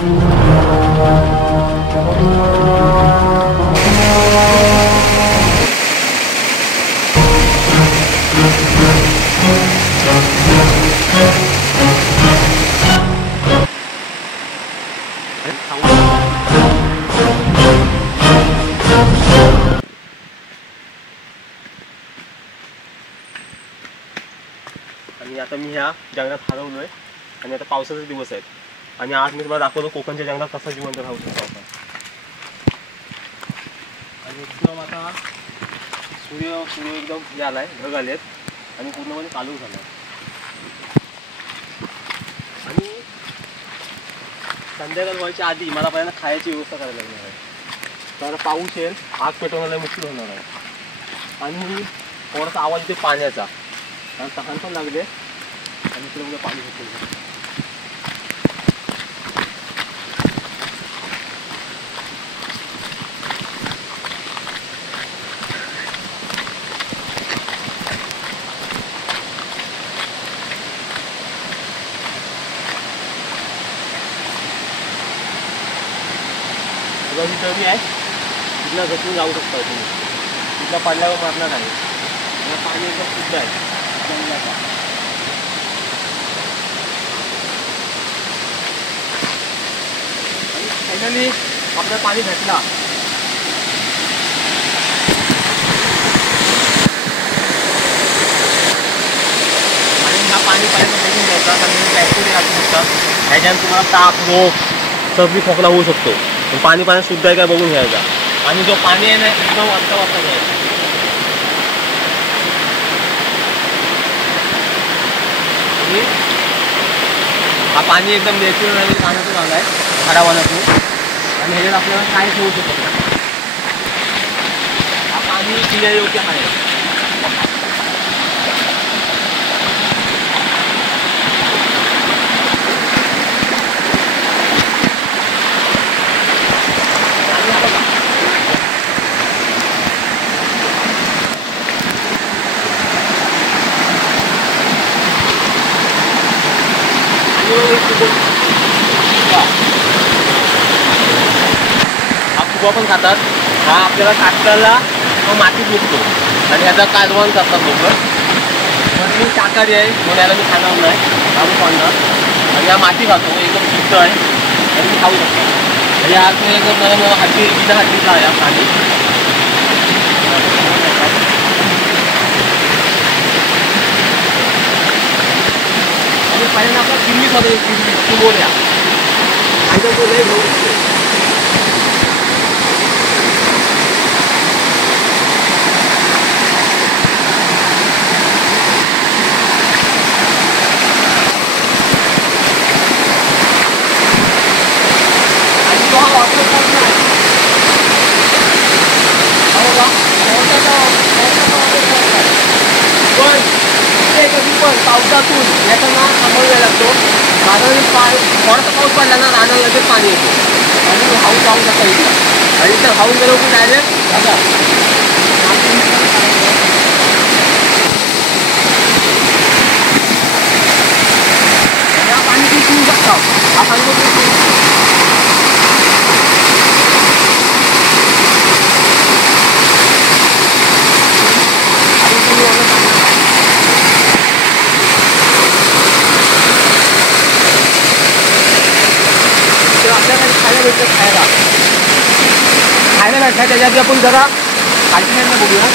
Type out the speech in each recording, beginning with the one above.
आणि आता मी ह्या जंगलात हरवलोय आणि आता पावसाचे दिवस आहेत आणि आज मी तुम्हाला दाखवतो कोकणच्या जंगलात कसा जिवंत राहू शकतो आपण. आणि एकदम आता सूर्य एकदम हे आलाय, ढग आलेत आणि पूर्णपणे चालू झालाय. आणि संध्याकाळ व्हायच्या आधी मला पहिल्यांदा खायची व्यवस्था करायला लागणार आहे. तर पाऊस येईल, आग पेटवण्याला मुश्किल होणार आहे. आणि थोडासा आवाज येते पाण्याचा, कारण तहान पण लागले आणि इकडे उद्या पाणी घेतलं. ही टवी आहे, तिथला घसरून जाऊ शकता तुम्ही. तिथला पडल्यावर मारणार नाही. पाणी एकदम शुद्ध आहे जंगलाचा. आणि फायनली आपल्याला पाणी भेटला. आणि हा पाणी पाहिजे बघून घ्यायचा, कारण बॅक्टेरिया असू शकतात. ह्याच्यानं तुम्हाला ताप, रोग, सर्दी, खोकला होऊ शकतो. पाणी शुद्ध आहे काय बघून घ्यायचा. आणि जो पाणी आहे ना एकदम वाजता घ्यायचा. आणि हा पाणी एकदम नॅचरल आणि पाण्यातून आलाय, झाडावानातून. आणि ह्याच्यात आपल्याला काहीच होऊ शकत नाही. हा पाणी पिण्यायोग्य आहे. हा फुगा पण खातात. हा आपल्याला काटकाला मातीत निघतो आणि ह्याचा कालवण करतात लोक. पण मी शाकाहारी आहे, कोणाला मी खाणार नाही, खाऊ पाडणार. आणि हा माती खातो, एकदम शुद्ध आहे आणि मी खाऊ शकतो. म्हणजे आज मी एकदम मला हड्डी बिना हड्डीचा आहे पाणी. आणि पहिल्यांदा आपला किल्ली मध्ये किल्ली आणि तो लय घेऊ शकतो. आणि तो हा वापर करणार आहे. पण ते कधी पण पावसातून याचा थांबवायला लागतो. कारण थोडासा पाऊस पडला ना रानाला लगेच पाणी येतो आणि हाऊस जाऊन जाता येईल. आणि तर हाऊस गेलो की डायरेक्ट जागा या पाणी तुम्ही पिऊ शकता. हा पाणी आपल्याकडे खायला भेटतं. खायला भेटतं त्याच्यात आपण जरा खालची साईडला बघूया.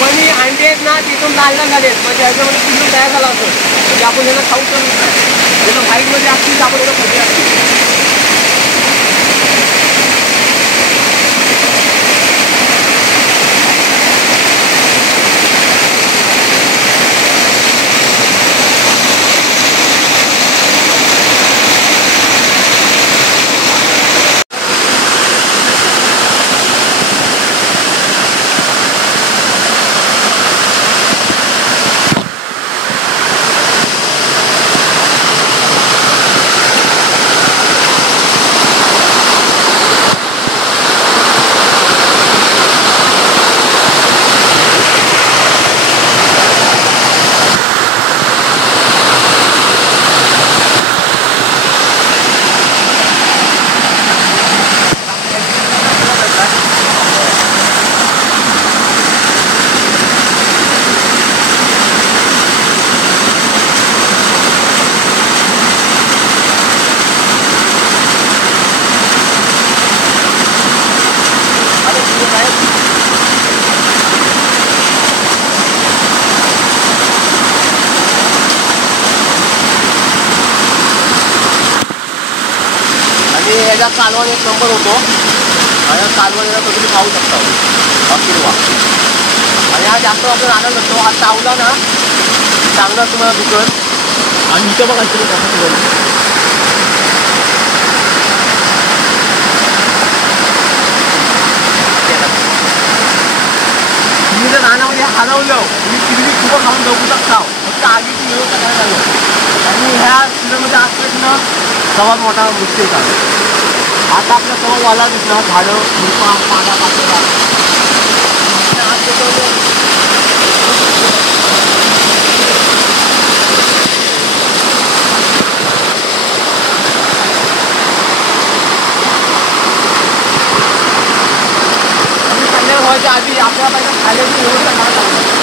पण ही अंडी आहेत ना तिथून लाल झालेत. म्हणजे ह्याच्यामध्ये पिल्लू तयार झाला असतो. म्हणजे आपण ह्याला खाऊ शकत नाही. त्याला व्हाईटमध्ये असतील आपण ह्याला फटे असतील. याचा कालवण एक नंबर होतो आणि कालवण याला तुम्ही खाऊ शकता हा किरवा. आणि हा जास्त आपण आनंद असतो. हा चावला ना चांगला तुम्हाला दुखत. आणि इथं बघा तुम्ही कसं केलं तुम्ही जर रानामध्ये हरवलं तुम्ही किल्ली खूप खाऊन जाऊ शकता. फक्त आगीची व्यवस्था करायला लागेल. आणि ह्या सीझनमध्ये असल्यानं सर्वात मोठा मुश्किल झाला. आता आपल्या सर्व वाला दिसणार झाडं झुडपा पाला पाचला संध्याकाळ व्हायच्या आधी आपल्याला पाहिजे खाण्याची व्यवस्था करायला लागते.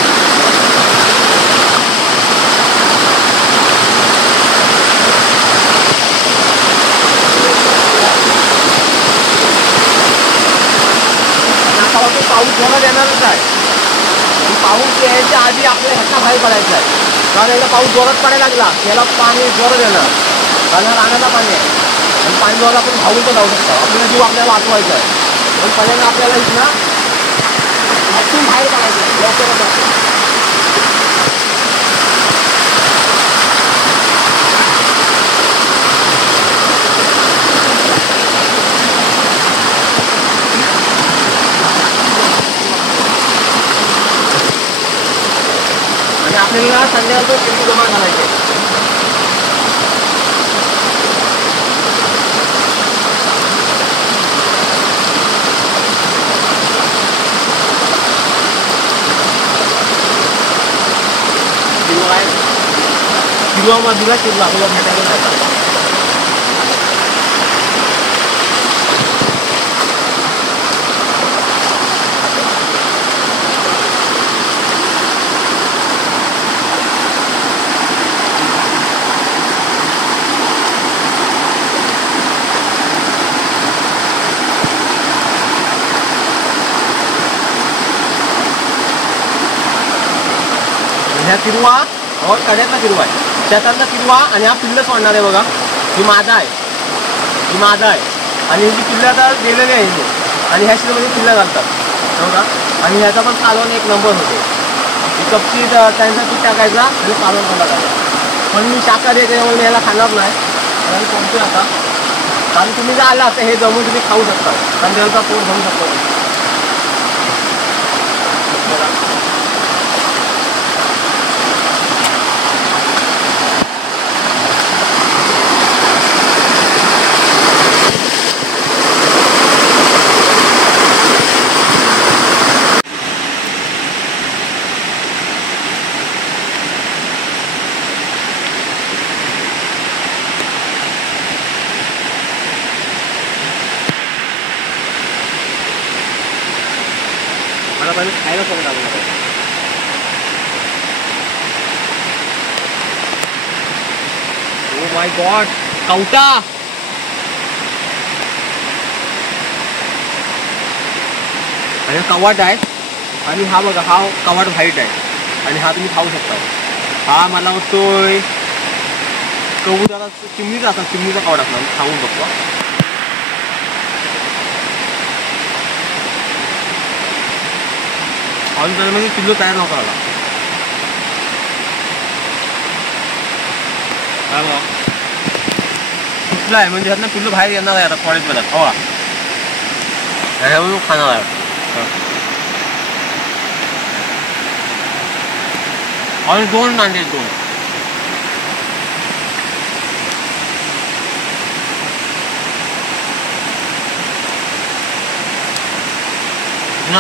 पाऊस जोरात येणारच आहे. पाऊस यायच्या आधी आपल्याला ह्याचा बाहेर पडायचा आहे. कारण एकदा पाऊस जोरात पडायला लागला त्याला पाणी जोरात येणार कारण रानाला पाणी आहे. आणि पाणी जोरात आपण धावून पण जाऊ शकतो. आपल्याला जीव आपल्याला वाचवायचा आहे. पण पहिल्यांदा आपल्याला इथनं ह्यातून बाहेर पडायचं आहे लवकरच. आणि आपल्याला संध्याकाळचं किती जमा घालायचे. किरवा बाजूला किरवा आपल्याला भेटायला जातात. ह्या किरवा कड्यातला किरवा आहे. शेतातला किरवा आणि हा पिल्ल सोडणार आहे बघा. ही मादा आहे. ही मादा आहे आणि ही पिल्लं आता गेलेली आहे आणि ह्या शिरमध्ये पिल्लं घालतात बघा. आणि ह्याचा पण कालवण एक नंबर होतो. ही कपची त्यांचा पीठ टाकायचा आणि कालवण पण टाकायचा. पण मी शाकाहारी आहे त्याच्यामुळे मी याला खाणार नाही. कारण कोणते आता कारण तुम्ही जर आला तर हे जमून तुम्ही खाऊ शकता. संध्याकाळचा पोट घेऊ शकता. मला पाहिजे खायला सवय लागणार आहे. ओ माय गॉड कवटा. आणि कवाट आहे आणि हा बघा हा कवाट व्हाईट आहे आणि हा तुम्ही खाऊ शकता. हा मला वाटतोय कबुतराचा चिमणीचा असा चिमणीचा कवाट असणार. खाऊन बघतो. अजून त्याच्यामध्ये पिल्लू तयार नव्हता आला. कुठला आहे म्हणजे ह्यातनं पिल्लू बाहेर येणार आहे आता थोड्याच वेळात. हवा ह्याच्यावरून खाणार आहे. अजून 2 अंडे 2.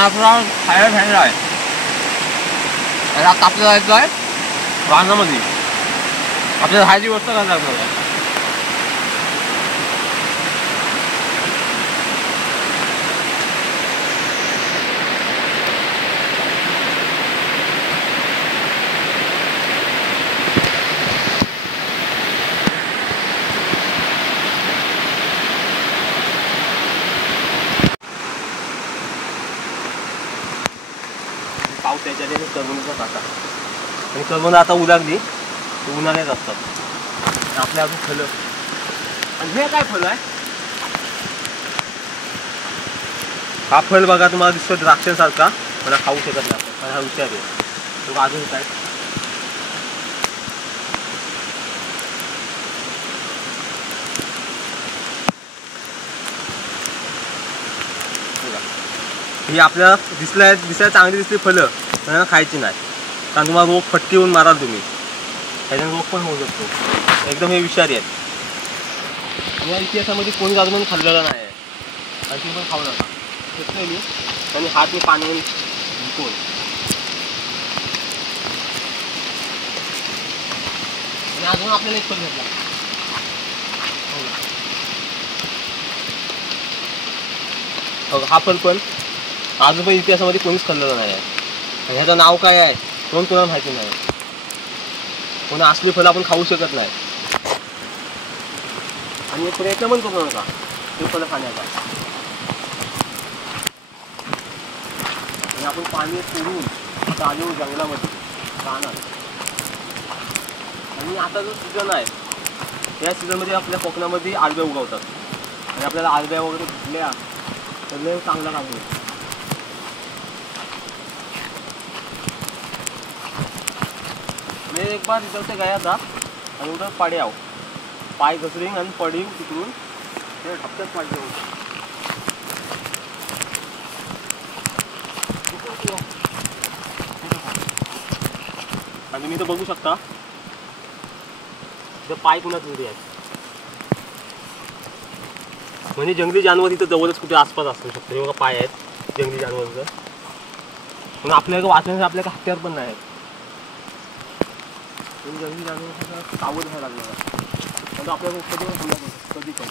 आपला खायला घ्यायला आहे. याला कापलं जायचं आहे रानामध्ये. आपल्याला हायची व्यवस्था करायला लागणार आहे. पाऊस त्याच्याने करवंदीचा काटा आणि करवंद आता उदागली उन्हाळ्यात असतात. आपल्या अजून फलं आणि हे काय फलं आहे हा फळ बघा तुम्हाला दिसतो द्राक्षांसारखा, मला खाऊ शकत नाही आपण, पण हा विचार आहे तो अजून काय. ही आपल्याला दिसायला चांगली दिसली फळं त्यांना खायची नाही, कारण तुम्हाला रोग फटकी होऊन माराल तुम्ही, त्याच्याने रोग पण होऊ शकतो. एकदम हे विषारी आहेत. या इतिहासामध्ये कोणी अजून खाल्लेलं नाही आहे, आणि ते पण खाऊ नका. घेतलं मी आणि हात मी पाण्याने धुवून. आणि अजून आपल्याला एक फळ घेतला. हा फळ पण अजून पण इतिहासामध्ये कोणीच खाल्लेलं नाही आहे, आणि ह्याचं नाव काय आहे म्हणून कोणाला माहिती नाही. कोणा असली फळं आपण खाऊ शकत नाही, आणि प्रयत्न पण करू नका ते फळं खाण्याचा. आणि आपण पाणी सोडून आता आलो जंगलामध्ये राहणार. आणि आता जो सीझन आहे या सीझनमध्ये आपल्या कोकणामध्ये आलब्या उगवतात, आणि आपल्याला आलब्या वगैरे भेटल्या तर लय चांगला काम होईल. मैं एक बार इधर से गया था और उधर पड़े आओ, पाय घसरेंगे आणि पड़ी तिकडून हप्त्यात पाडले होते. आणि तुम्ही इथं बघू शकता इथं पाय कुणा तुमचे आहेत, म्हणजे जंगली जानवर इथं जवळच कुठे आसपास असू शकतो. हे बघा पाय आहेत जंगली जानवरचं, पण आपल्याला वाचण्यासाठी आपल्याला हत्यार पण नाही आहेत. जंगली जानवर सावध व्हायला लागलं, पण आपल्याला कधी पण समजा कधी पण.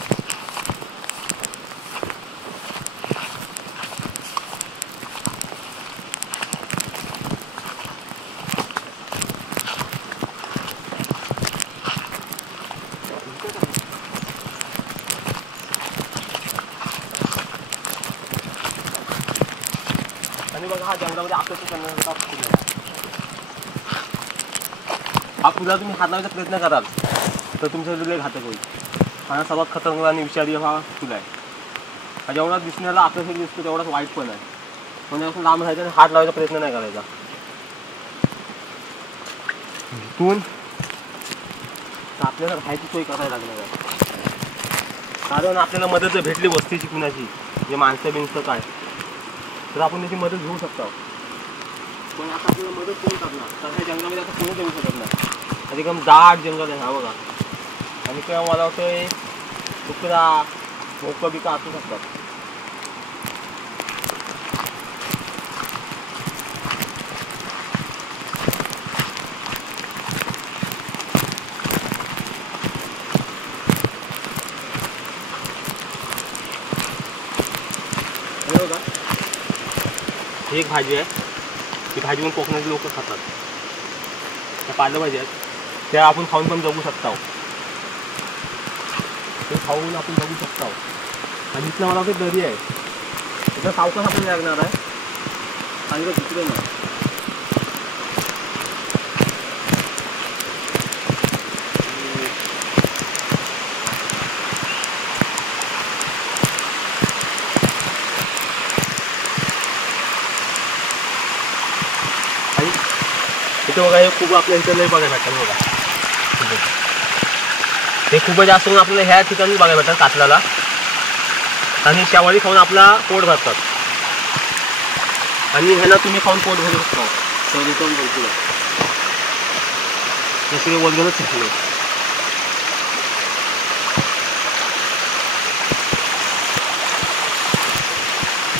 आणि बघा हा जंगलामध्ये आकर्षित करण्याचा फुल आहे. हा फुला तुम्ही हात लावायचा प्रयत्न कराल तर तुमच्या वेगळे घातक होईल. हा सर्वात खतरनाक आणि विषारी हा फुल आहे. हा जेवढा दिसण्याला आकर्षक दिसतो तेवढाच वाईट पण आहे, म्हणजे आपण लांब राहायचा आणि हात लावायचा प्रयत्न नाही करायचा. इथून आपल्याला राहायची सोय करायला लागणार आहे, कारण आपल्याला मदत जर भेटली वस्तीची कुणाची, जे माणसं बिनसं काय, तर आपण त्याची मदत घेऊ शकतो. पण आता आपल्याला मदत कोण करणार, तर त्या जंगलामध्ये आता कोणी देऊ शकत नाही. एकदम दाट जंगल आहे हा बघा, आणि किंवा मला वाटतं कुत्रा मोकं बिका असू शकतात. हे बघा ही एक भाजी आहे, ती भाजी पण कोकणातली लोक खातात. त्या पालेभाज्या आहेत त्या आपण खाऊन पण जगू शकतो, ते खाऊन आपण जगू शकतो. आणि इथलं मला वाटतं दरी आहे, इथं सावकाश आपण लागणार आहे, आणि इथं दुसरं नाही. इथं बघा हे खूप आपल्या इथं लय बघायला भेटतात बघा, हे खूपच जास्त करून आपल्याला ह्या ठिकाणी बघायला भेटतात कातलाला. आणि शेवाळी खाऊन आपला पोट भरतात, आणि ह्याला तुम्ही खाऊन पोट भरू शकता. तर पण भरपूर जसे वजनच शिकले.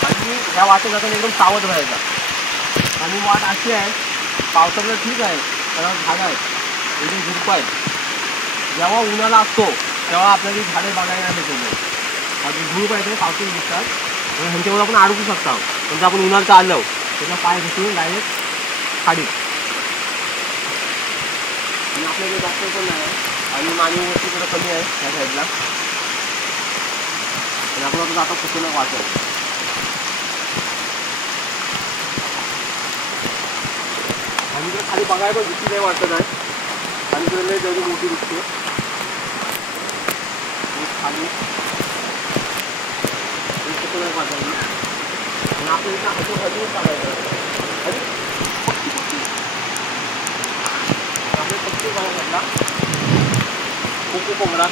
आणि ह्या वाटेत जाताना एकदम सावध राहायचा. आणि वाट अशी आहे पावसाळ्यात ठीक आहे, कारण झाडं आहेत एकदम झुडप आहेत. जेव्हा उन्हाळा असतो तेव्हा आपल्याला झाडे बघायला भेटले, अगदी झुडप आहे ते पावसाळ्यात दिसतात, आणि ह्यांच्यावर आपण अडकू शकता. म्हणजे आपण उन्हाळ्यात आलो त्याचा पाय घुसून डायरेक्ट खाडीत. आणि आपल्याकडे डॉक्टर पण नाही आहे, आणि मानवी वस्ती थोडं कमी आहे ह्या साईडला, आणि आपण आता कुठं वाचत. आणि इकडे खाली बघायला पण भीती नाही वाटत आहे, आणि इकडे जेवढी मोठी दिसते खाली वाटायची. आपल्या इथं हजू चालायचं आपले पक्षी बघा म्हटला कोको कोंबडा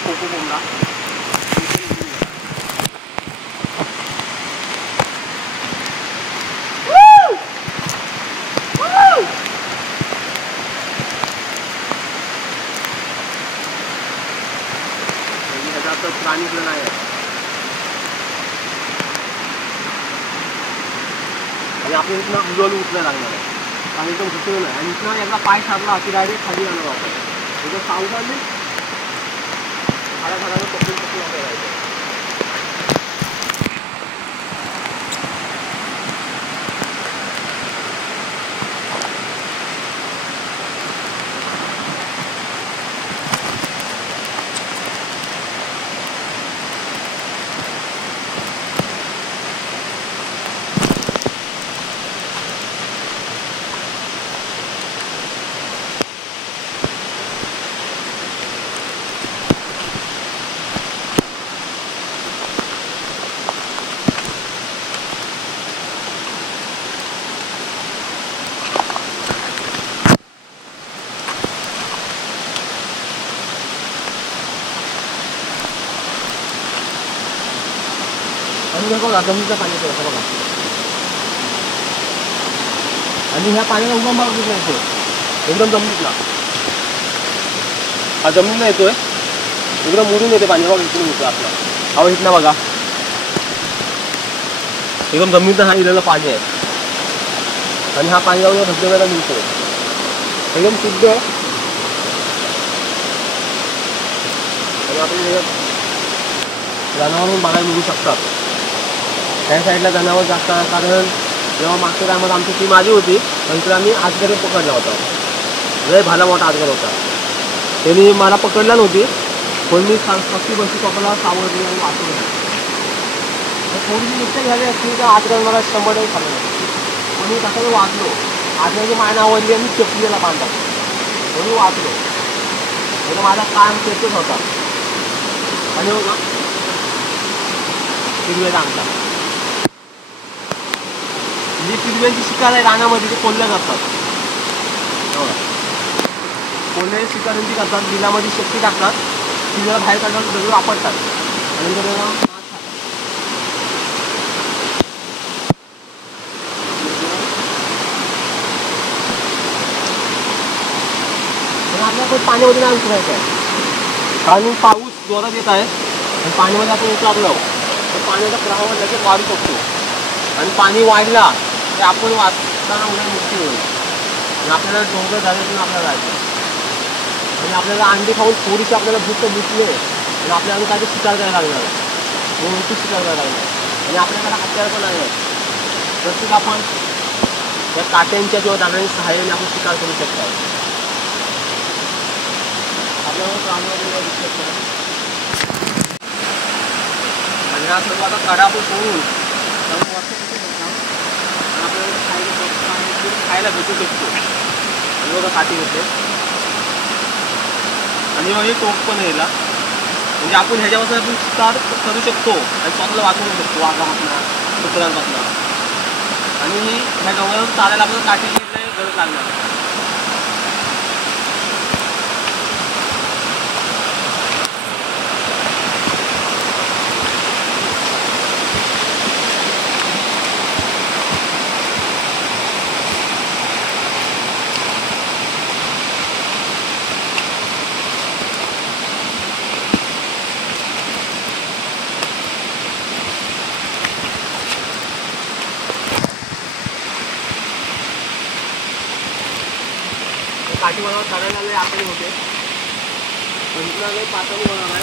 प्राणी इकडे नाही आहे आणि आपल्या इथनं हळूहळू उठलं लागणार आहे आणि एकदम घुसलं नाही आणि इथनं एकदा पाय सारला की डायरेक्ट खाली जाणार आपण एकदम सावधान झाडानं पकडून आपल्याला जायचं आणि बघा जमिनीचं पाणी येतं बघा आणि ह्या पाण्याला उगम भाग येतो एकदम जमिनीतला हा जमिनीला येतोय एकदम मुरून येते पाणी बघा इकडून येतो आपला हवा इथनं बघा एकदम जमिनीत हा इलेलं पाणी आहे आणि हा पाणी जाऊन धबधब्याला मिळतो एकदम शुद्ध आणि आपले जनावरून बघायला मिळू शकतात त्या साईडला जनावर जास्त कारण जेव्हा मागच्या टायमात आमची टीम आली होती नंतर आम्ही आजगर पकडला होता लय भाला मोठा आजगर होता त्यांनी मला पकडला नव्हती पण मी पक्षी आपल्याला सावरली आणि वाचवली थोडीशी मिस्टेक झाली असती तर आजगर मला 100% खाल्लं पण मी कसं वाचलो आजगरची मायना आवडली आणि चपलीला बांधला म्हणून वाचलो म्हणजे माझा काम तेच होता आणि बघा हिरवे आमचा जी पिरव्यांची शिकार आहे रानामध्ये ते कोल्ह्या करतात कोल्हे शिकारांची करतात बिलामध्ये शेपटी टाकतात पिल्ल्याला बाहेर काढतात दगड वापरतात आणि त्याला आपल्याला पाण्यामध्ये नाही उतरायचं आहे कारण पाऊस जोरात येत आहे आणि पाण्यामध्ये आपण उतरलो तर पाण्याचा प्रवाह लगेच वाढू शकतो आणि पाणी वाढला तर आपण वाचताना उद्या मुक्ती होईल आणि आपल्याला डोंगर झाल्यातून आपल्याला जायचं आणि आपल्याला अंडी खाऊन थोडीशी आपल्याला भूक बुटली आणि आपल्याला काय शिकार करायला लागणार मोठी शिकार करायला लागणार आणि आपल्याकडे हत्यार पण आहे प्रत्येक आपण त्या काट्यांच्या किंवा दाण्याच्या सहाय्याने आपण शिकार करू शकतो आपल्याला प्राणी वगैरे दिसत आणि हा सर्व आता कडा आपण सोडून आपल्याला खायला भेटू शकतो आणि बघा काठी घेतले आणि मग हे टोक पण यायला म्हणजे आपण ह्याच्यापासून आपण शिकार करू शकतो आणि स्वतःला वाचवू शकतो वाघापासला कुत्र्यांपासला आणि ह्या डोंगरावर चालायला आपल्याला काठी घेतलं गरज लागणार काठी मला चढायला आले आपण होते पातळी बनवणार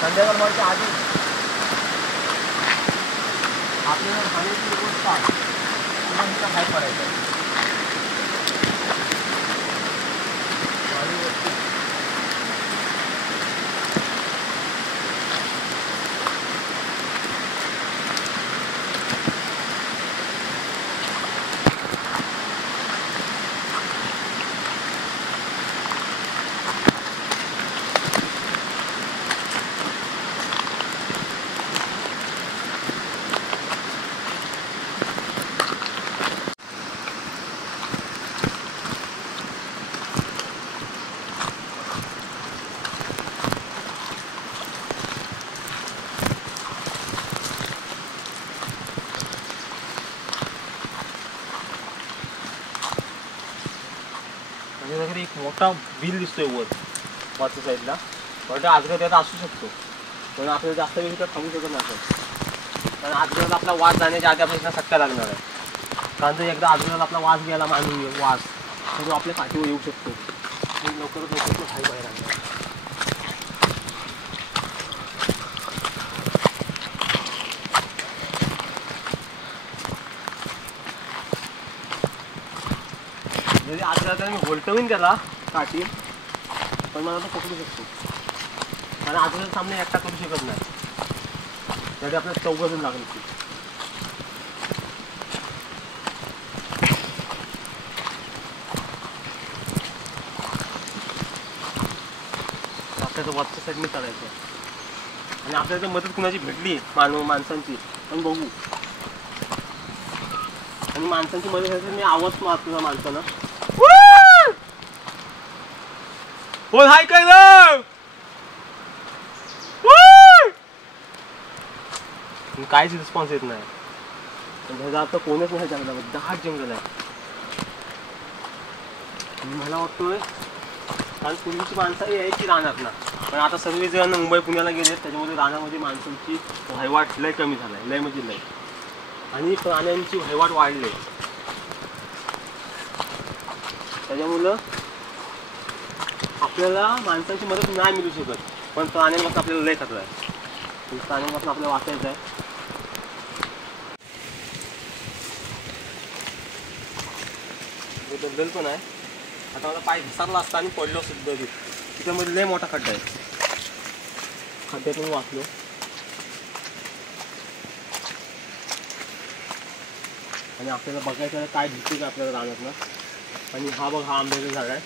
संध्याकाळ व्हायच्या आधी आपल्याला खाण्याची व्यवस्था बाहेर पडायचं त्याच्याकडे एक मोठा बिल दिसतोय वरच्या साईडला. पण आजगर त्यात असू शकतो, पण आपल्याला जास्त वेळ तर थांबू शकत नाही आपण. कारण आजगराला आपला वास जाण्याच्या आधी आपल्याला सट्टा लागणार आहे. कारण जर एकदा आजगराला आपला वास गेला मानवी वास तर तो आपल्या पाठीवर येऊ शकतो. लवकरच लवकर खाई बाहेर आणणार. जरी आजगराला मी होलटवीन त्याला काठी, पण मला तो पकडू शकतो. कारण आजगराच्या सामने एकटा करू शकत नाही, त्यासाठी आपल्याला 4 जण लागेल. आपल्याला वरच्या साईडने करायचं आणि आपल्याला जर मदत कुणाची भेटली माणसांची पण बघू. आणि माणसांची मदत करायची मी आवाज मारतो माणसानं. बोल हाय काय काहीच रिस्पॉन्स येत नाही. ह्याचा आता कोणच नाही जंगलामध्ये, 10 जंगल आहे. मला वाटतोय कारण पूर्वीची माणसं यायची रानात ना, पण आता सर्वजण मुंबई पुण्याला गेलेत, त्याच्यामध्ये रानामध्ये माणसांची वहिवाट लय कमी झाला आहे, लय म्हणजे लय. आणि प्राण्यांची वहिवाट वाढली, त्याच्यामुळं आपल्याला माणसांची मदत नाही मिळू शकत. पण प्राण्यांपासून आपल्याला लय खतरा आहे, प्राण्यांपासून आपल्याला वाचायचं आहे. दलदल पण आहे. आता मला पाय घसरला असता आणि पडलो सुद्धा त्याच्यामध्ये लय मोठा खड्डा आहे. खड्ड्यातून वाचलो. आणि आपल्याला बघायचं काय दिसते का आपल्याला रानात ना. आणि हा बघ, हा आंब्याचं झाड आहे.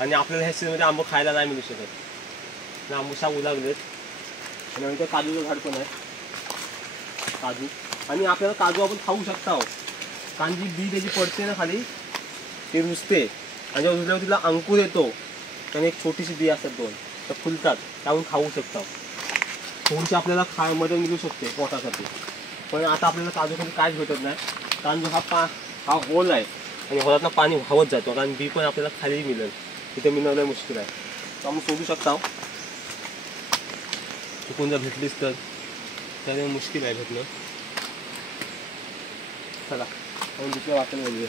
आणि आपल्याला ह्या सीझनमध्ये आंबं खायला नाही मिळू शकत, आंबूशा उलागलेत. आणि नंतर काजूचं झाड पण आहे, काजू. आणि आपल्याला काजू आपण खाऊ शकतो, कारण जी बी त्याची पडते ना खाली ते रुजते आणि जेव्हा रुजल्यावर तिला अंकुर येतो. त्याने एक छोटीशी बी असतात 2 तर फुलतात, त्याहून खाऊ शकतो. थोडीशी आपल्याला मदत मिळू शकते पोटासाठी. पण आता आपल्याला काजूखाली काहीच भेटत नाही, कारण जो हा होल आहे आणि होलातनं पाणी वाहत जातो. कारण बी पण आपल्याला खाली मिळेल, तिथे मिळणं मुश्किल आहे. तर आपण शोधू शकता, चुकून जर भेटलीच तर त्याने मुश्किल आहे भेटणं. चला आपण दुसऱ्या वाटेला बोलूया.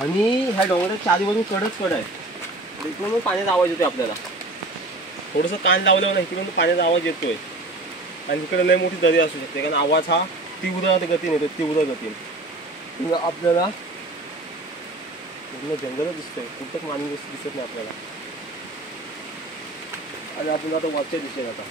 आणि ह्या डोंगराच्या चारीवरून कडच आहे, इकडून पाण्याचा आवाज येतोय आपल्याला. थोडंसं कान लावल्यावर ना इकडून पाण्याचा आवाज येतोय. आणि इकडे लय मोठी दरी असू शकते, कारण आवाज हा तीव्र गतीने येतो, तीव्र गतीने. आपल्याला पूर्ण जंगलच दिसतंय, कुठंच माणूस दिसत नाही आपल्याला. आणि आपण आता वरच्या दिशेने आता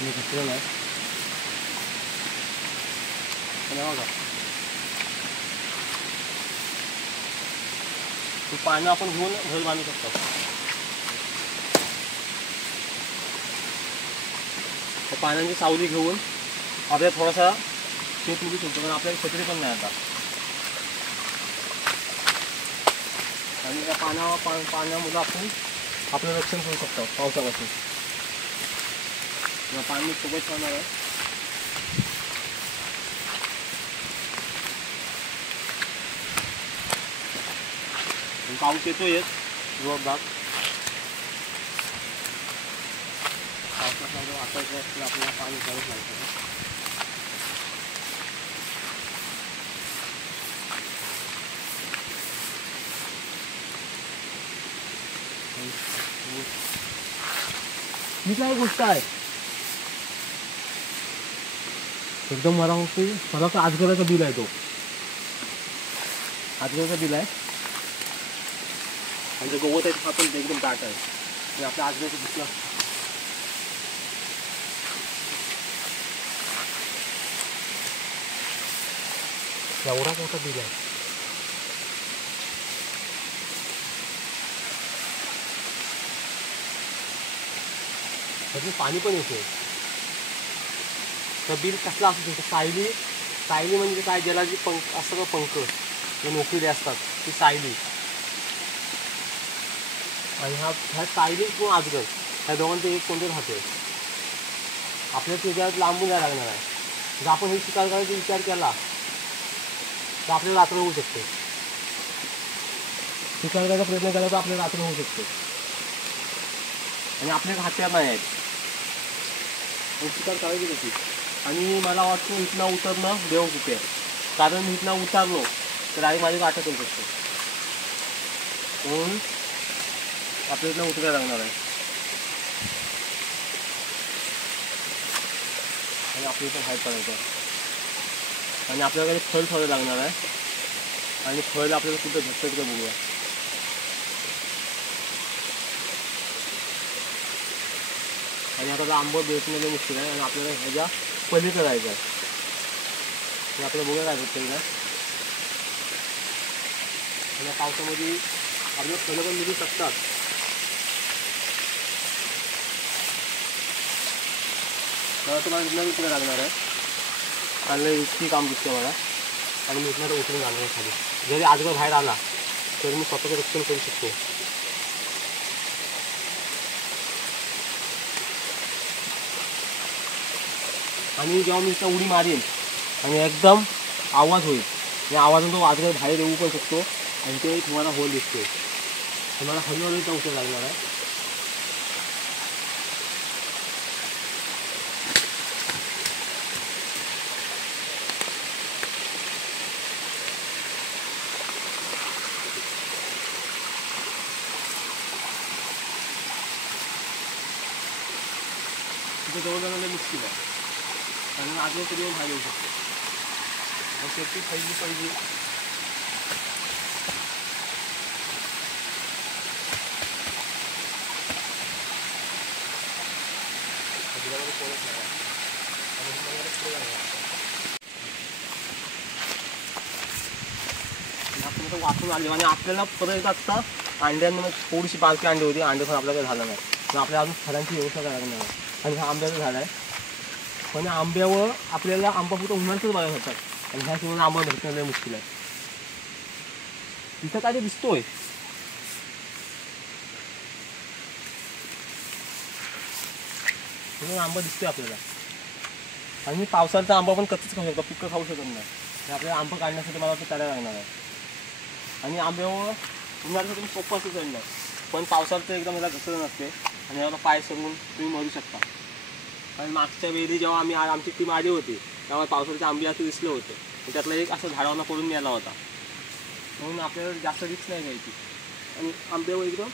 घसरलं नाही. बघा पानं आपण घेऊन घर बांधू शकतो. पाण्याची सावली घेऊन आपल्याला थोडासा शेत मिळू शकतो, कारण आपल्याला छत्री पण नाही आता. आणि त्या पाण्यामुळे आपण आपलं रक्षण करू शकतो पावसापासून. पाणी खूपच होणार आहे. पाऊस येतोय जोरदार. पावसाचा वाटायचं असतं आपल्याला पाणी गरज लागतं. ही काय गोष्ट आहे एकदम. मला वाटतं आजगराचा बिल आहे, तो आजगराचा बिल आहे. आणि जो गवत आहे हा पण एकदम दाट आहे आणि आपल्या आजगराचं दिसला. एवढा मोठा बिल आहे. त्यातून पाणी पण येते. तर बिल कसला असू शकतो? सायली. सायली म्हणजे काय, ज्याला जी पंख असतं का, पंख जे नोकरी असतात ती सायली. आणि ह्या सायली किंवा अजगर ह्या दोघांचं एक कोणते राहते. आपल्याला त्याच्यात लांबून जायला लागणार आहे. जर आपण हे शिकार करायचा विचार केला तर आपल्याला रात्र होऊ शकते. शिकार करायचा प्रयत्न केला तर आपल्याला रात्र होऊ शकते. आणि आपल्याला हत्यार नाही आहेत. शिकार करायची कशी? आणि मला वाटतं इथनं उतरणं बेवकूफ आहे. कारण इथनं उतरलो तर आई माझी गाठच होऊ शकतो. म्हणून आपल्या इथनं उतरायला लागणार आहे. आणि आपल्या इथं बाहेर पडायचं आहे. आणि आपल्याकडे फळ ठेवायला लागणार आहे. आणि फळ आपल्याला कुठं भेटतं का बघूया. आणि आता आंबा भेटणं मुश्किल आहे. आणि आपल्याला ह्याच्या पलीकडे जायचं आहे. तर आपल्याला बघूया काय भेटतं का. आणि पावसामध्ये आपल्याला फळं पण मिळू शकतात. मला तुम्हाला इथनं उतरायला लागणार आहे. चांगलं इतकी काम दिसतं मला. आणि मी इथनं उतरून जाणार आहे खाली. जरी अजगर बाहेर आला तर मी स्वतःचं रक्षण करू शकतो. आणि जेव्हा मी इथं उडी मारेन आणि एकदम आवाज होईल, या आवाजाने तो अजगर बाहेर येऊ पण शकतो. आणि ते तुम्हाला होल दिसतो. तुम्हाला हळूहळू इथं उतरायला लागणार आहे. तिथे जवळ जाणं मुश्किल आहे. कारण अजून कधी बाहेर येऊ शकतो. मग सेफ्टी पहिली आपण वाचून आले. आणि आपल्याला परत आत्ता अंड्यांमध्ये थोडीशी बारकी अंडी होती. अंडे पण आपल्याकडे झालं नाही. तर आपल्याला अजून फळांची व्यवस्था करायला लागणार आहे. आणि हा आंब्याचं झाड आहे. पण आंब्यावर आपल्याला आंबा फक्त उन्हाळ्यातच बघायला होतात. आणि ह्या सीझनला आंबा भेटणं लय मुश्किल आहे. इथं काय ते दिसतोय. आंबा दिसतोय आपल्याला. आणि पावसाळ्याचा आंबा पण कच्चाच खाऊ शकतो. पिकं खाऊ शकत नाही. आपल्याला आंबा काढण्यासाठी मला वाटतं करायला लागणार आहे. आणि आंब्यावर उन्हाळ्यासाठी सोपं असं चढणार. पण पावसाळ्याचं एकदम याला घसरण नसते. आणि याला पाय सरून तुम्ही मरू शकता. कारण मागच्या वेळी जेव्हा आमची टीम आली होती तेव्हा पावसाळ्याचे आंबे असं दिसलं होतं. आणि त्यातला एक असं झाडावरनं पडून नेला होता. म्हणून आपल्याला जास्त रिस्क नाही घ्यायची. आणि आंब्यावर एकदम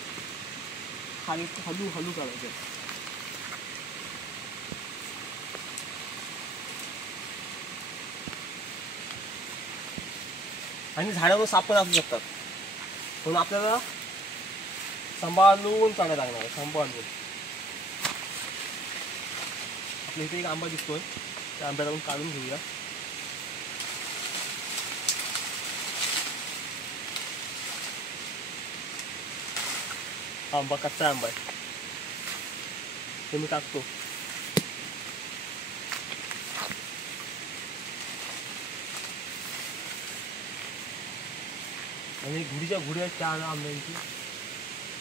खाली हलू करायचं. आणि झाडावर साप पण असू शकतात. म्हणून आपल्याला सांभाळून चालायला लागणार आहे. सांभाळून. आपल्या इथे एक आंबा दिसतोय. त्या आंब्याला आपण काढून घेऊया. आंबा कच्चा आंबा आहे. ते मी टाकतो. आणि घुडीच्या घुडी आहेत त्या आंब्यांची.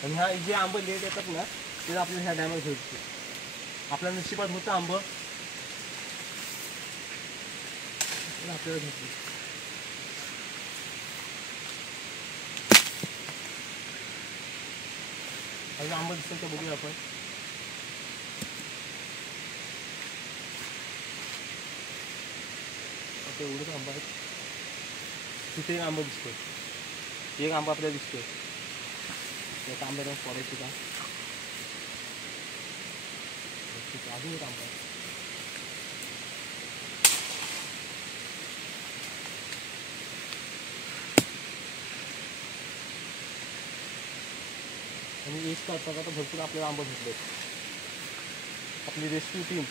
आणि ह्या जे आंबे लेट येतात ना ते आपल्याला ह्या डॅमेज होईल. आपल्या नशिबात होतं आंबं आपल्याला भेटली. आणि आंबा दिसतं का बघूया आपण. आता एवढंच आंबा आहेत. तिथे एक आंबा दिसतोय. एक आंबा आपल्याला दिसतोय. त्या आंब्याला पडायची का अजून एक आंबा आहे. आणि एक करता करता भरपूर आपल्याला आंबा भेटले. आपली रेस्क्यू टीम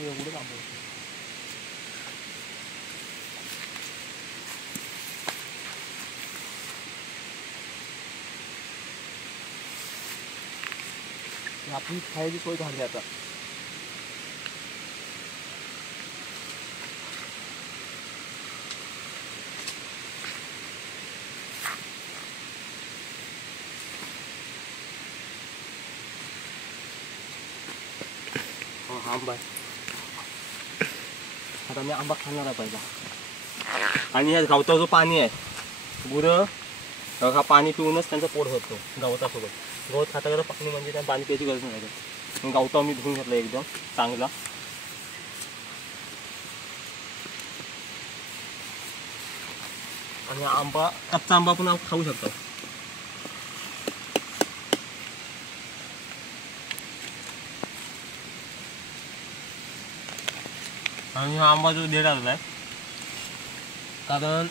एवढंच आंबा होतं. आपली खायची सोय झाली आता. आंबा आता मी आंबा खाणार आहे पहिला. आणि या गवताचं जो पाणी आहे गुरं हा पाणी पिऊनच त्यांचं पोट भरतो गवतासोबत. गवत खाता करता पाणी म्हणजे त्या पाणी प्यायची गरज नाही. गवता मी धुवून घेतला एकदम चांगला. आणि आंबा कच्चा आंबा पण खाऊ शकतो. आणि हा आंबा जो लेट आलेला आहे कारण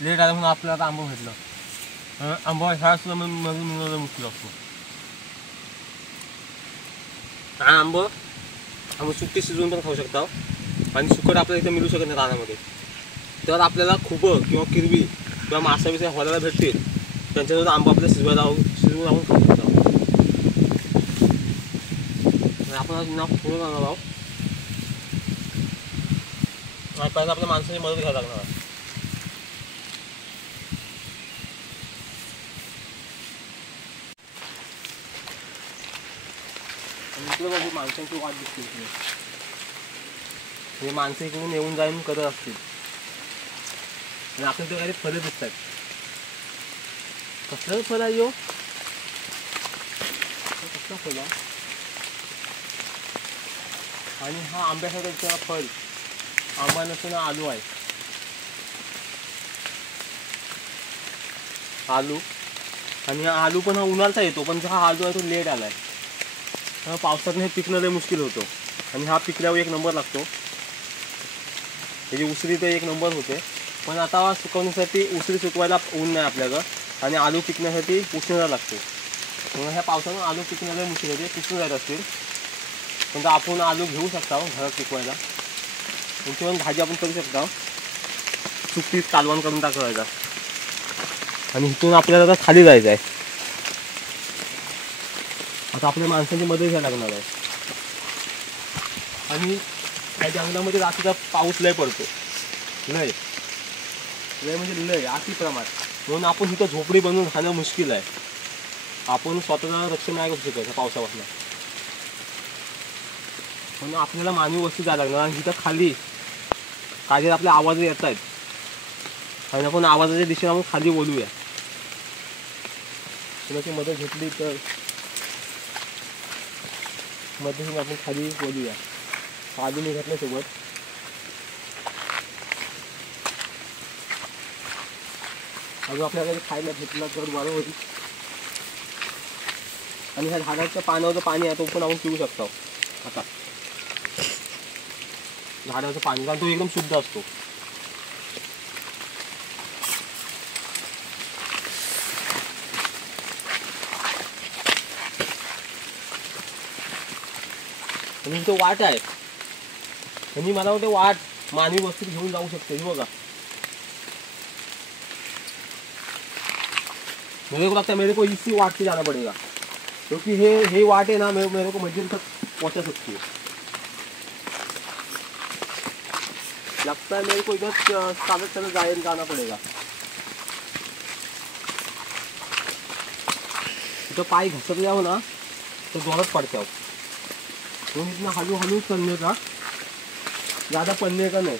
लेट आला म्हणून आपल्याला आंबा भेटला. आंबा ह्या सुद्धा मिळवणं मुश्किल असतो. हा आंबा सुट्टी शिजवून पण खाऊ शकता. आणि सुकट आपल्याला इथे मिळू शकत नाही रानामध्ये. तर आपल्याला खुबं किंवा किरवी किंवा मासा बिसा व्हायला भेटतील त्यांच्यासोबत आंबा आपल्याला शिजवून लावून खाऊ शकतो. आपण नाव पुढे जाणार आहोत. पहिला आपल्या माणसाची मदत घ्यायला लागणार आहे. इकडे बघू माणसांची वाट दिसते. हे माणसं इकडून येऊन जाऊन करत असतील. आणि आपल्याला ते काही फळं दिसत आहेत. कसलं फळ आहे यो? कसला फळ आहे? आणि हा आंब्यासारखा फळ आंबा नसून आलू आहे. आलू. आणि हा आलू पण हा उन्हाळचा येतो पण हा आलू आहे तो लेट आलाय. पावसातून हे पिकणं लय मुश्किल होतो. आणि हा पिकल्यावर एक नंबर लागतो. त्याची उसरी तर एक नंबर होते. पण आता सुकवण्यासाठी उसरी सुकवायला ऊन नाही आपल्याकडं. आणि आलू पिकण्यासाठी उष्णता लागते. म्हणून ह्या पावसातून आलू पिकणं लय मुश्किल होते. पिकून जात असतील पण आपण आलू घेऊ शकता घरात पिकवायला. त्यांची पण भाजी आपण करू शकता. सुकीच कालवण करून टाकायचा. आणि इथून आपल्याला आता खाली जायचं आहे. आता आपल्या माणसांची मदत घ्यायला लागणार आहे. आणि या जंगलामध्ये रात्रीचा पाऊस लय पडतो. लय म्हणजे लय अति प्रमाण. म्हणून आपण इथं झोपडी बनवून राहणं मुश्किल आहे. आपण स्वतःला रक्षण नाही करू शकत पावसापासून. म्हणून आपल्याला मानवी वस्ती जायला लागणार. आणि इथं खाली काही आपले आवाज येत आहेत. आणि आपण आवाजाच्या दिशेने आपण खाली बोलूया. कुणाची मदत घेतली तर मदत आपण खाली बोलूया. आधी मी घेतल्या सोबत. अजून आपल्याला खायला भेटला तर बरं होईल. आणि ह्या झाडाच्या पानावरचं पाणी आहे तो पण आपण पिऊ शकतो. आता झाडाचं पाणी कारण तो एकदम शुद्ध असतो. आणि इथे वाट आहे. आणि मला वाटते वाट मानवी वस्तीत घेऊन जाऊ शकते. हे बघा मेरे को लगता है मेरे को इसी वाट से जाना पड़ेगा क्योंकि हे वाट है ना मेरे को मंजिल तक पहुंचा सकती है. लगता है मेरे को इधर चालत चालत जाना पड़ेगा. तो पाय घसरले हो ना तो जोरात पड़ता हो. तो इतना हलू हलू चलने का ज़्यादा पड़ने का नहीं.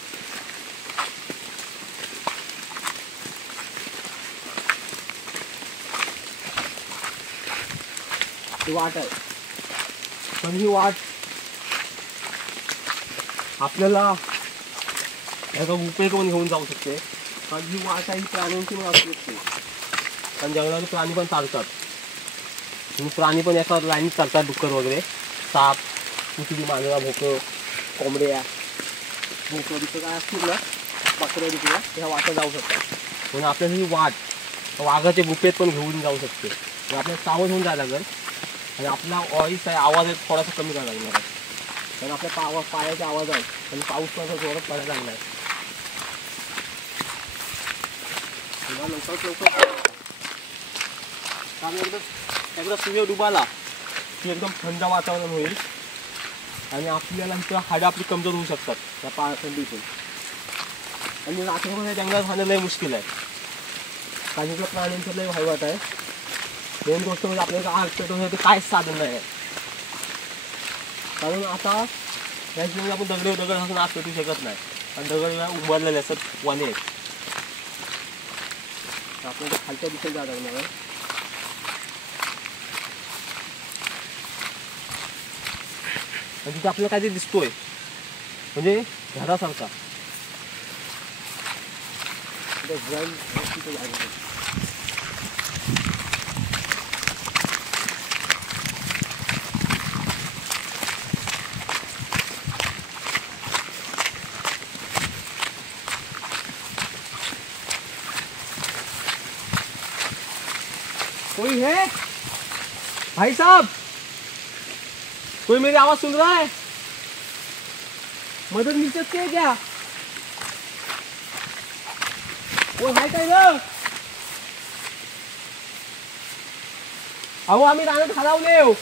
वाट आहे पण ही वाट आपल्याला एका गुफेत पण घेऊन जाऊ शकते. कारण ही वाट आहे प्राण्यांची पण असू शकते. कारण जंगलात प्राणी पण चालतात. आणि प्राणी पण एका लाईनीत चालतात. डुक्कर वगैरे साप कुठली मांजरा भोकं कोंबड्या भोकं तिथं काय असतील ना बकऱ्या तिकडे ह्या वाटा जाऊ शकतात. म्हणून आपल्याला ही वाट वाघाच्या गुफेत पण घेऊन जाऊ शकते. आपल्याला सावध होऊन जायला लागेल. आणि आपला व्हॉइस आहे आवाज थोडासा कमी करायला लागणार आहे. कारण आपल्या पायाचे आवाज आहे आणि पाऊस पण जोरात पडायला लागला आहे. लवकर कारण एकदा सूर्य डुबाला की एकदम थंड वातावरण होईल आणि आपल्याला इथं हाडं आपली कमजोर होऊ शकतात त्या थंडीतून. आणि रात्रभर जंगलात राहणं लय मुश्किल आहे, काही प्राण्यांचं लय वाईट आहे. मेन गोष्ट म्हणजे आपल्याला आग पेटवण्यासाठी काहीच साधन नाही आहे. कारण आता या जीवन आपण दगड घासून आग पेटवू शकत नाही, आणि दगड उभारलेले असतात वाने आहेत. आपल्याला खालच्या दिशेने जावं लागणार आहे. आणि तिथे आपल्याला काहीतरी दिसतोय म्हणजे घरासारखा. कोई है भाई साहब? कोई मेरी आवाज सुन रहा है? मदद मिल सकती है क्या? वो है का इधर? अहो आम्ही रानात हरवले हो.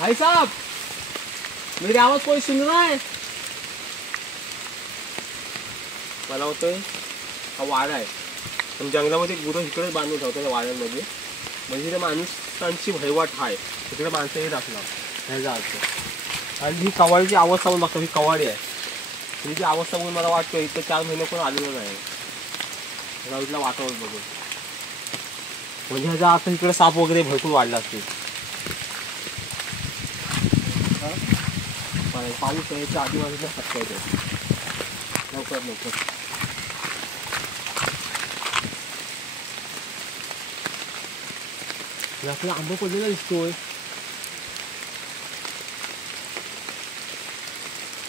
भाई साहब मेरी आवाज कोई सुन रहा है? मला होतोय हा वाडा आहे, पण जंगलामध्ये गुरं इकडेच बांधून ठेवतो त्या वाड्यांमध्ये, म्हणजे त्या माणसांची वहिवाट आहे तिकडे माणसं येत असणार ह्याचा अर्थ. आणि ही कवाडीची अवस्था पण बघतो, ही कवाडी आहे, ही अवस्था बघून मला वाटतं इथं 4 महिने पण आलेलं नाही मला इथलं वातावरण बघून. म्हणजे ह्याचा अर्थ इकडे साप वगैरे भरपूर वाढला असतील. पाऊस यायच्या आधी माझं हटकायचं लवकर लवकर. आपला आंबा पडलेला दिसतोय.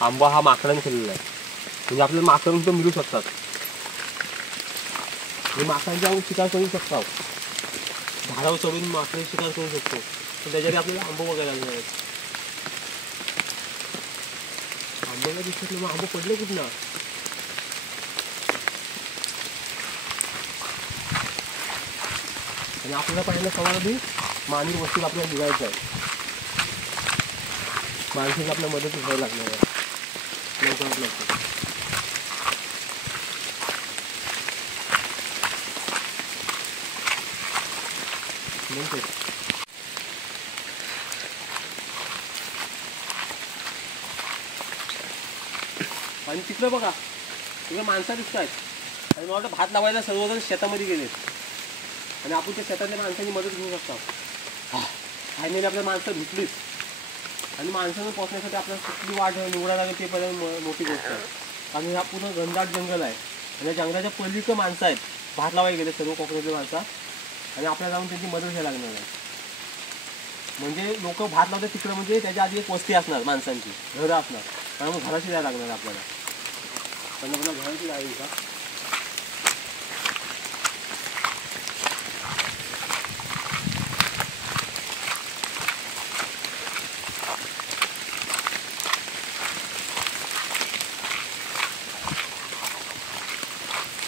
आंबा हा माकडाने केलेला आहे, म्हणजे आपल्याला माकडं पण मिळू शकतात. माकडांच्या आपण शिकार करू शकतो, झाडावर चढून माकडे शिकार करू शकतो, पण त्याच्यासाठी आपल्याला आंबा बघायला लागणार आहेत. आंब्याला दिसत नाही, मग आंबा पडले कुठला? आणि आपल्याला पहिल्या सवाल बी मानवी वस्तीला आपल्याला निघायचं आहे. माणसाची आपल्या मदत घ्यायला लागणार आहे लवकरात लवकर. आणि तिकडं बघा तिकडे माणसं दिसत आहेत, आणि मला वाटतं भात लावायला सर्वजण शेतामध्ये गेलेत, आणि आपण त्या शेतातल्या माणसांची मदत घेऊ शकतो. फायनली आपल्या माणसं भेटलीच, आणि माणसानं पोचण्यासाठी आपल्याला कुठली वाट निवडायला लागेल ते पर्यंत मोठी गोष्ट आहे. कारण हा पूर्ण घनदाट जंगल आहे, आणि या जंगलाच्या पलीकडे माणसं आहेत भात लावायला गेले सर्व कोकणातले माणसं, आणि आपल्याला जाऊन त्यांची मदत घ्यायला लागणार आहे. म्हणजे लोक भात लावतात तिकडं, म्हणजे त्याच्या आधी एक वस्ती असणार माणसांची, घरं असणार, कारण मग घराशी जायला लागणार आपल्याला. पण आपल्याला घराची जाईल का?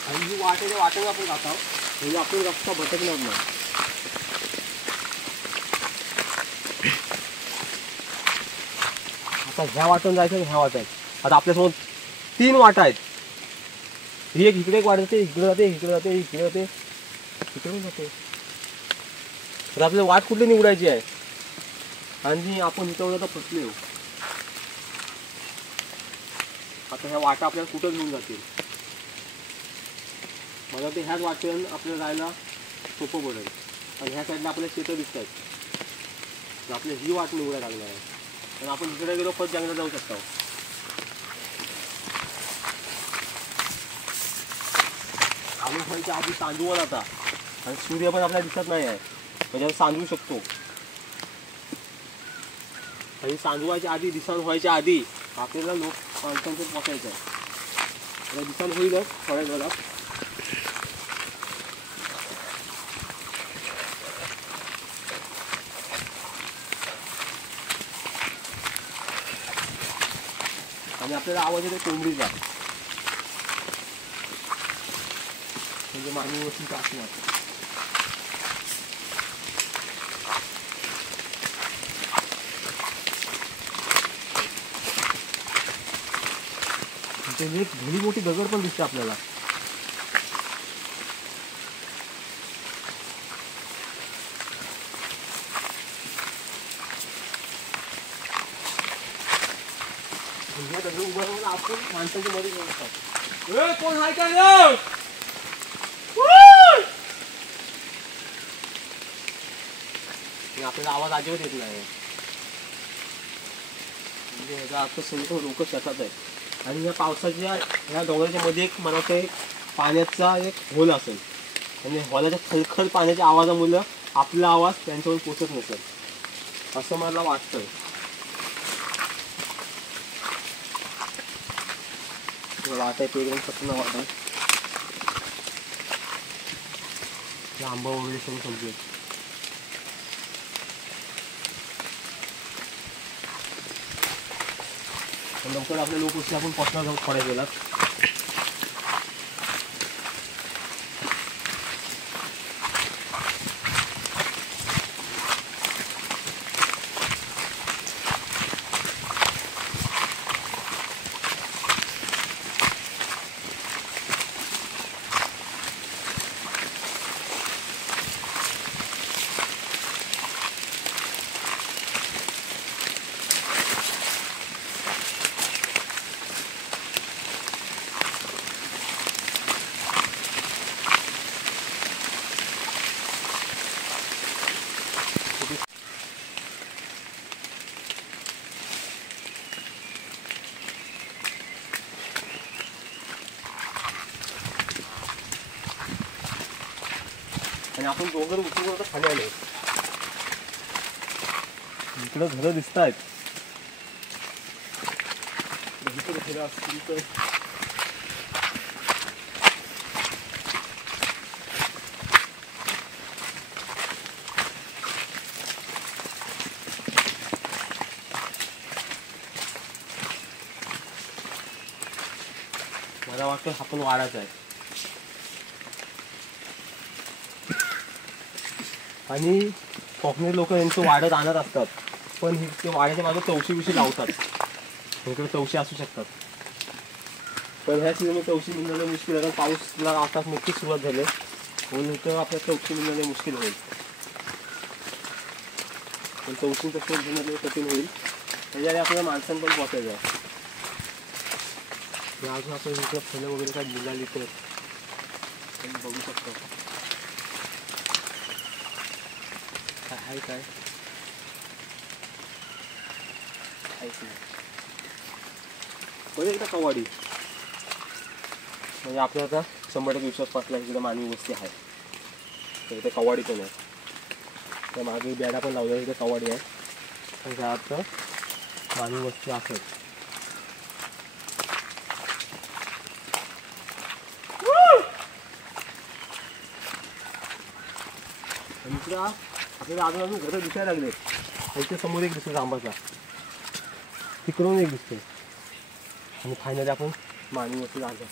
आणि जी वाटेच्या वाटेवर आपण जात आहोत, म्हणजे आपण रस्ता भटकणार नाही. आता ह्या वाटेून जायचं, ह्या वाट आहेत. आता आपल्यासमोर 3 वाटा आहेत. ही एक इकडे एक वाट जाते, इकडे जाते, इकडे जाते, इकडे जाते, इकडे जाते. तर आपल्याला वाट कुठली निवडायची आहे, आणि आपण इथं आता फसले. आता ह्या वाटा आपल्याला कुठं घेऊन जातील? मला ते ह्याच वाटेन आपल्याला जायला सोपं पडेल, आणि ह्या साईडला आपल्याला शेतं दिसत आहेत, तर आपल्याला ही वाट निवडायला लागणार आहे. आणि आपण इकडे गेलो फक्त जंगलात जाऊ शकतो. आम्ही व्हायच्या आधी तांदूळ आता, आणि सूर्य पण आपल्याला दिसत नाही आहे, म्हणजे सांजू शकतो. आणि सांजवायच्या आधी, दिसाण व्हायच्या आधी आपल्याला माणसांचं पोचायचं आहे. दिसाण होईलच थोड्या वेळात. आपल्याला आवाज येतो कोंबडीचा, म्हणजे मानवी वस्तीचा असणार. एक भली मोठी दगड पण दिसते आपल्याला. दगड उभं राहून आपण माणसाच्या मध्ये घेऊन येतात. कोण हाय का आपल्याला आवाज अजिबात येत नाही. म्हणजे याचा अर्थ सर्व लोक शेतात आहे आणि या पावसाच्या ह्या डोंगराच्या मध्ये एक मला वाटतं पाण्याचा एक होल असेल आणि होलाच्या खलखल पाण्याच्या आवाजामुळे आपला आवाज त्यांच्यावर पोचत नसेल असं मला वाटतं. वाट आहे ते एकदम सपना वाट आहे. आंबा वगैरे सगळं संपले. लवकर आपल्या लोक असते आपण पटना जाऊन पडायला गेलात. आणि आपण डोंगर उतरून आता खाली आलो. इकडं घरं दिसत आहेत. घरं असतील तर मला वाटतं आपण वाडाच आहे. आणि कोकणी लोक यांचं वाढत आणत असतात पण ते वाड्याच्या मागे चौशी बिशी लावतात. इकडे चौशी असू शकतात पण ह्या सीझनमध्ये चौशी मिळणं मुश्किल आहे कारण पाऊसला आताच नक्कीच सुरुवात झाली म्हणून इथं आपल्या चौशी मिळणं मुश्किल होईल. पण चौशींचा शोध घेणं कठीण होईल. त्याच्याने आपल्याला माणसांना पण पोचायचं आहे. अजून आपण इकडं फुलं वगैरे काय मिळाली तर बघू शकतो. काय काय बरं एकदा कवाडी म्हणजे आपल्या आता 100% विश्वास पासला इकडे मानवी वस्ती आहे. तर इथे कवाडी पण आहे. त्या मागे बॅडा पण लावल्या इथे कवाडी आहे. त्याचा अर्थ मानवी वस्ती असेल. इकडे आपल्याला अजून घरं दिसायला लागले. इथे समोर एक दिसतो आंबाचा, तिकडून एक दिसतो आणि फायनली आपण मानवी वस्ती आलो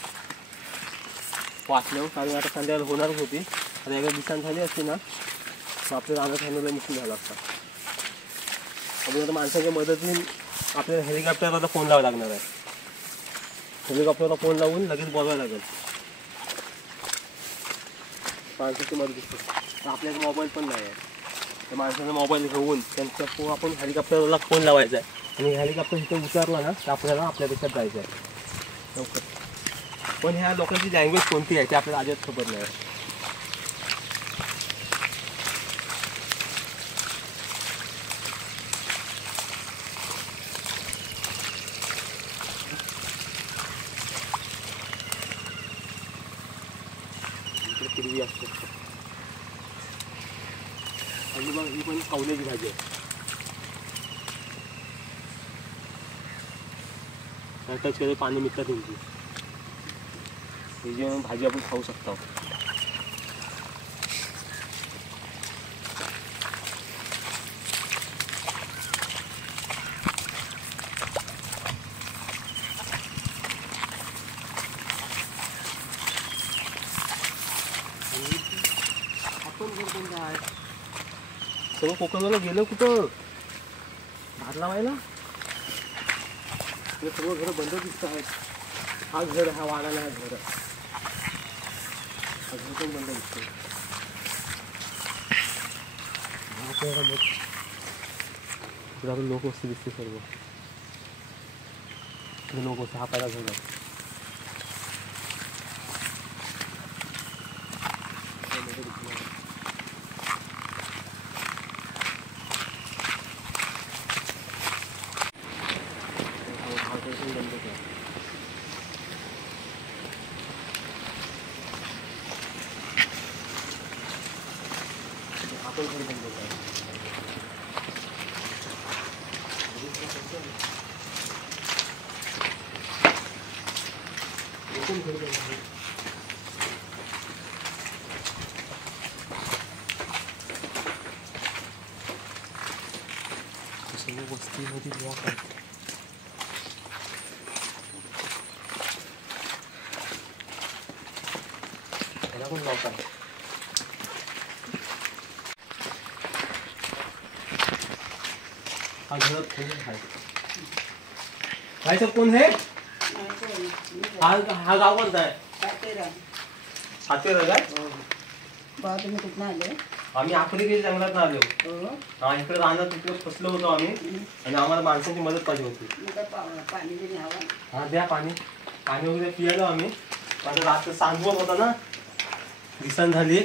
वाचलो. कारण आता संध्याकाळ होणारच होती. आता एकदा दिसांत झाली असते ना तर आपल्याला आणत आणलं मुश्किल झाला असता. आपण आता माणसाच्या मदतीने आपल्याला हेलिकॉप्टरला फोन लावावा लागणार आहे. हेलिकॉप्टरला फोन लावून लगेच बोलवायला लागेल. माणसाची मदत दिसते. आपल्याकडे मोबाईल पण नाही आहे. त्या माणसाचा मोबाईल घेऊन त्यांचा फोन आपण हेलिकॉप्टरला फोन लावायचा आहे आणि हेलिकॉप्टर इथे उतरला ना तर आपल्याला आपल्या देशात जायचं आहे लवकर. पण ह्या लोकांची लँग्वेज कोणती आहे ते आपल्याला अजिबात खबर नाही. इकडे हिरवी असते आणि मग ही पण कवल्याची भाजी आहे. टच केलं पाणी मिळतात त्यांची. ही जी भाजी आपण खाऊ शकतो. काय सगळं कोकणला गेलं कुठं भात लावायला. हे सगळं घर बंद दिसत आहेत. हा घर हा वाडाला हा घर पण बंद दिसतो. लोक वस्ती दिसते सर्व लोक वस्ती हा पहिला घर आहे. आपण घर बंद आहे. वस्तीमध्ये लॉक आहे. त्याला पण लॉक आहे. हा घर खायचं कोण हे. हा गाव कोणता आहे. हातेरा काय. तुम्ही कुठं आले. आम्ही आफ्रिकेच्या जंगलात आलो. हा इकडे राहणार तिकडे फसलो होतो आम्ही आणि आम्हाला माणसांची मदत पाहिजे होती. पाणी हा द्या पाणी. पाणी वगैरे पियालो आम्ही. आता रात्र सांगवत होता ना दिसन झाली.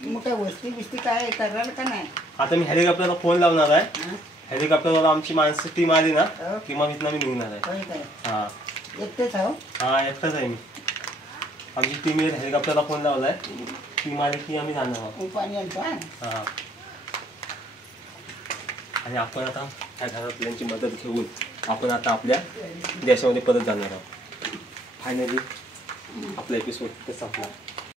मग काय वस्ती बिस्ती काय कराल का नाही. आता मी हेलिकॉप्टरला फोन लावणार आहे. हेलिकॉप्टरला आमची माणसं टीम आली ना की मग इथनं मी निघणार आहे. हा एकटेच आहो. हा एकटाच आहे मी. आमची टीम हेलिकॉप्टरला फोन लावलाय. टीम आली की आम्ही जाणार आहोत. पाणी आणतो. हा आणि आपण आता त्या घरातल्यांची मदत घेऊन आपण आता आपल्या देशामध्ये परत जाणार आहोत. फायनली आपला एपिसोड संपला.